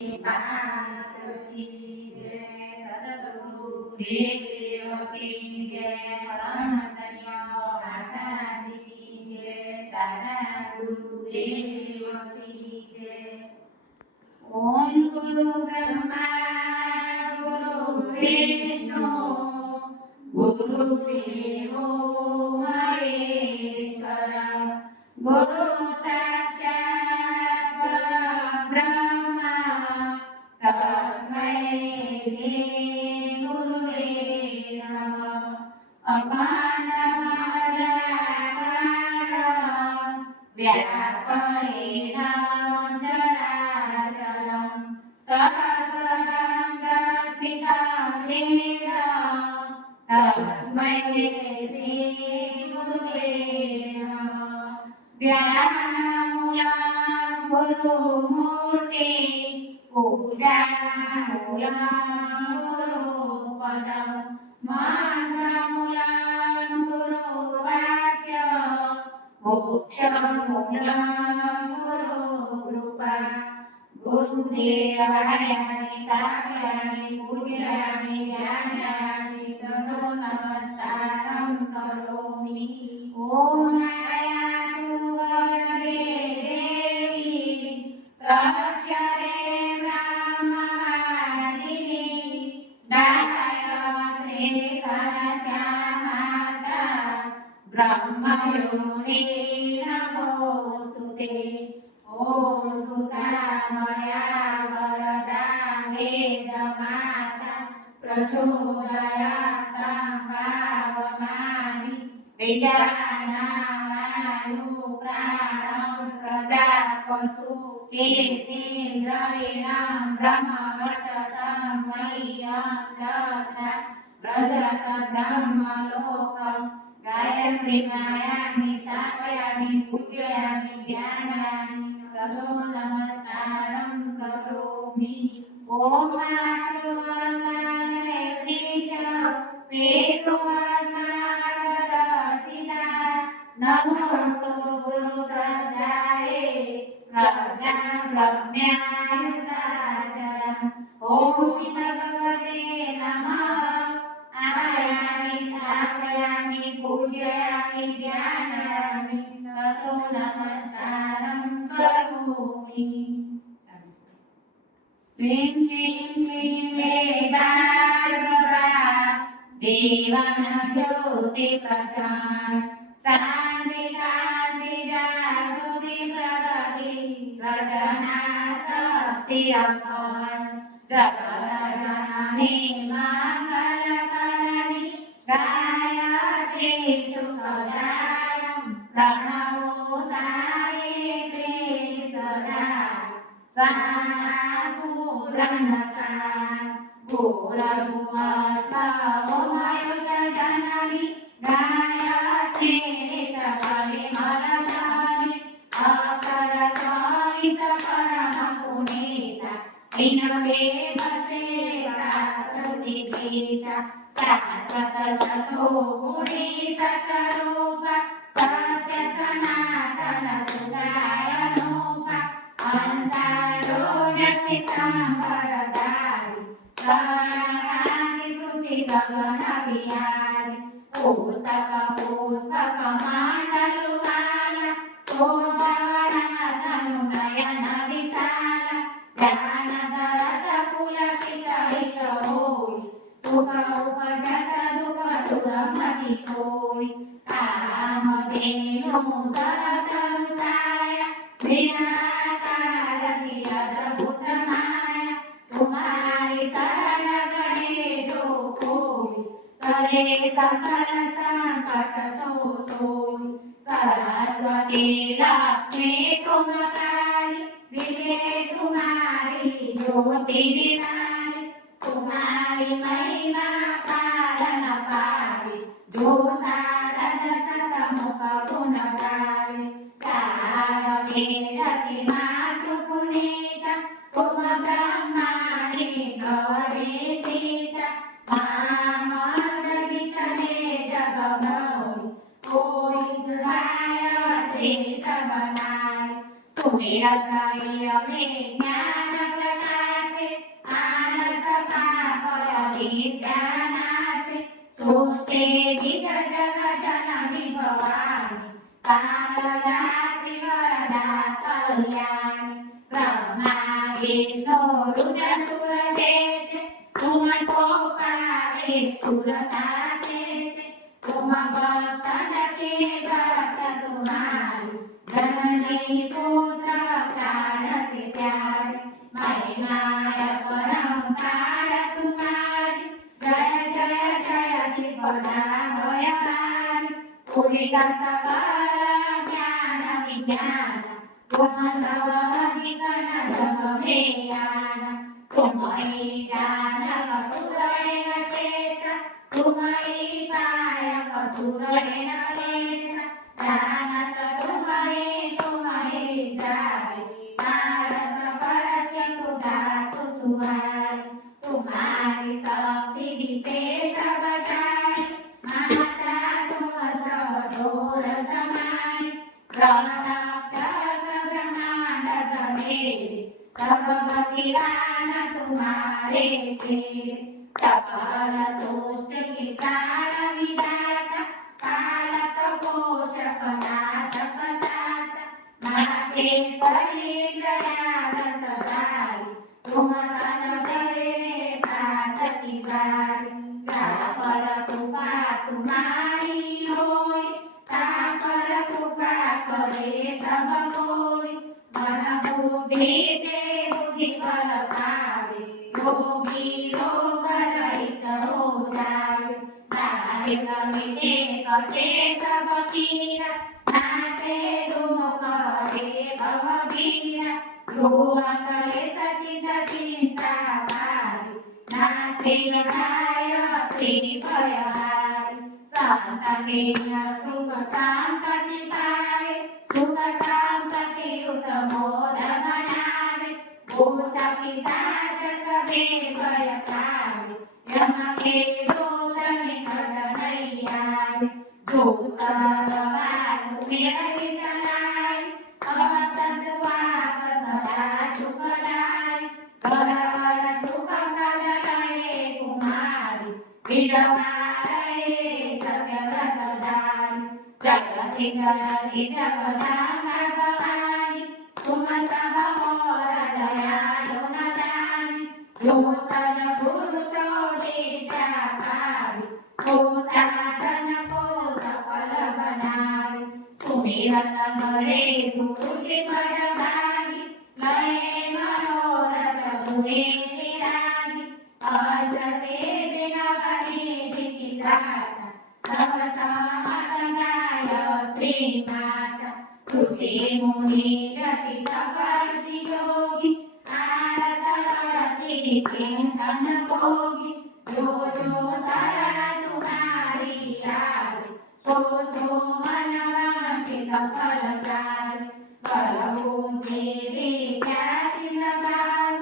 मात की जय, सद्गुरु देव की जय, परमहंसन्य माताजी की जय, दादा गुरुदेव की जय। ओम गुरु ब्रह्मा गुरु विष्णु गुरुदेवो महेश्वर, गुरु साक्षात् परब्रह्म, तस्मै श्री गुरुवे नमः। अखण्डमण्डलाकारं व्यापयेन चराचरं, तत्पदं दर्शितं येन तस्मै श्री गुरुवे नमः। ध्यानमूलं गुरुमूर्ति, पूजामूलं गुरुपदं, मन्त्रमूलं गुरुवाक्य, मोक्षमूलं गुरुकृपा। गुरुदेवाय स्थापयामि पूजयामि ध्यायामि ततो नमस्कारं करोमि। ॐ मायातु वरदे देवी प्रक्षरे ब्रह्मवादिनी, गायत्री सरसा माता ब्रह्मयोनि नमोऽस्तुते। ॐ सुतामया वरदा वेदमाता प्रचोदयातां पावमानि, विजानामायु प्राणं प्रजापशु कीर्तिन्द्रविणां ब्रह्मवर्चसं मह्यं दत्ता व्रजत ब्रह्मलोकम्। गायत्री मायामि स्थापयामि पूजयामि ध्यायामि ततो नमस्कारं करोमि। ॐ मातृवर्णनेत्री च पितृवर्णदर्शिता, नमोऽस्तु गुरुश्रद्धायै श्रद्धां प्रज्ञायुषाचरम्। ॐ श्री भगवते नमः। आयामि स्थापयामि पूजयामि ध्यायामि ततो नमस्कारं करोमि। ह्रीं श्रीं श्रीं वेदार्भवा जीवन ज्योति प्रचार, शांति कांति जागृति प्रगति रचना शक्ति अखंड, सकल जननी मंगलकरणी गायत्री सुखदां, प्रणवो सावित्री सदा पूरणकान्। भूरभुवस्सवोमयुतजननी गायत्री नित्यपरिमलधारिणी, अक्षर 24 परमपुनीता, विनवे बसे शाश्वती गीता। शाश्वतशतो गुणी सकरूपा, सत्य सनातन सुदायनोपा, हंसारूढ सिताम्बरधारी, शरणकान्ति शुचिगगन विहारी। पुस्तक पुष्पक माण्डलमाला, शोभवदन तनुनयन विशाल, ध्यानदरत पुलकित हित होय, सुख उपजत दुःख दुर्मति होय। कामधेनु सरतरुषाय, निराकार की अद्भुत माया, तुम्हारी शरण गए जो कोई, करे सकल संकट सो सोई। सरस्वती लक्ष्मी तुम काली, दिले तुम्हारी ज्योति दिखाई, तुम्हारी महिमा पालन पावे, जो सारद सतमुख गुण गावे। चार वेद की मातृ पुनीता, तुम ब्रह्माणी गौरी सीता, मामर जितने जग मोहि, कोई गायत्री सब नाई। सुमिरत में ज्ञान प्रकाश, विद्यानाशे सृष्टे बीज जग जननी भवानी कालरात्रि वरदा कल्याणी ब्रह्मा विष्णु रुद्र सुर जेते तुम सोपावे सुरताते तुम भक्तन के भक्त तुम्हारी जननी पुत्र प्राण से प्यारे महिमा परंपार तुम्हारी जय जय जय त्रिपदा भयहारी पूरित सकल ज्ञान विज्ञान तुम सब अधिक न जग में आना तुम ही जानक सुर न शेष तुम ही पायक सुर न लेश जानत तुम ही जाई पारस परस्य धातु सुहाई तुम्हारी शक्ति दीपे सब ठाई माता तुम सब ढोर समाई ग्रह ब्रह्मांड धनेरे सब भगवान तुम्हारे फेरे सकल सृष्टि की प्राण विधाता पालक पोषक नाशक दाता माते शरीर यावत धारी तुम सन करे प्रातति बारी जा पर कृपा तुम्हारी होय ता पर कृपा करे सब कोई मन बुद्धि दे बुद्धि बल पावे रोगी रोग रहित हो जावे दारिद्र मिटे कटे सब पीरा नासे दुख हरे भव भीरा रोग कलेश चिंता चिंता भारी नासे गायत्री भयहारी शांत सुख शांति पावे सुख शांति उत्तमोद बनावे भूत पिशाच सबे भय खावे यम के दूत निकट नहीं आवे जो सर्ववास मेरा चितनाय अवसस वाक सदा सुखदाय वर वर सुख प्रद करे कुमारी विडवारे सत्यव्रत धारी जगति जगति जगदाम्बा भवानी तुम सब और दयालु नदानी जो सल पुरुषो दिशा पावी सो साधन को सफल बनावे सुमिरत करे सुरुचि फल भागी लय मनोरथ पूरे विरागी अष्ट सिद्धि नवनिधि की दाता सब समर्थ गायत्री माता ऋषि मुनि जति तपस्वी योगी आरत रति चिंतन भोगी जो जो शरण तुम्हारी आवे सो सो मन वांछित फल पावे बल बुद्धि विद्या सिद्ध भाव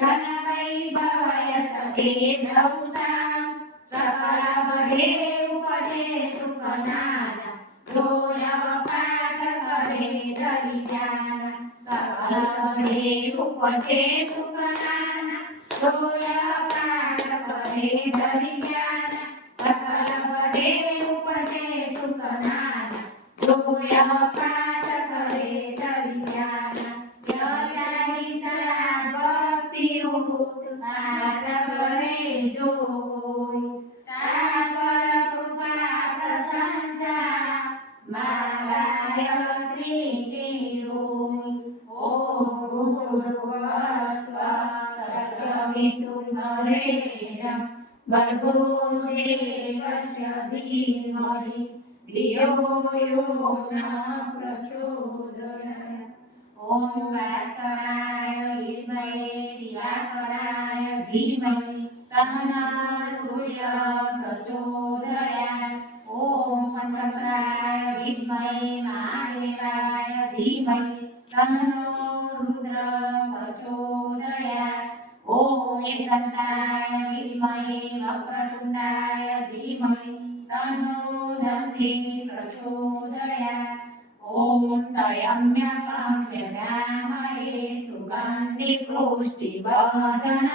धन वैभव यश तेज उषाम सकल बढ़े उपजे सुख नाना जोय पाठ करे धरि ज्ञान सकल बढ़े उपजे सुख नाना जोय पाठ करे धरि ज्ञान सकल बढ़े उपजे सुख नाना जोय पाठ करे धरि ज्ञान यजानी सा भक्ति रूप पाठ करे जो तापर कृपा प्रशंसा गायत्री की होय ओम भूर्भुवस्व तस्य वितुर्वरेण्यं भर्गो देवस्य धीमहि धियो यो न प्रचोदयात् ओम भास्कराय विद्महे दिवाकराय धीमहि तन्नः सूर्यः प्रचोदयात् ओम पंचक्राय विद्महे महादेवाय धीमहि तन्नो रुद्रः प्रचोदयात् ओम एकदन्ताय विद्महे वक्रतुण्डाय धीमहि तन्नो दन्तिः प्रचोदयात् ओम त्र्यम्बकं यजामहे सुगन्धिं पुष्टिवर्धनम्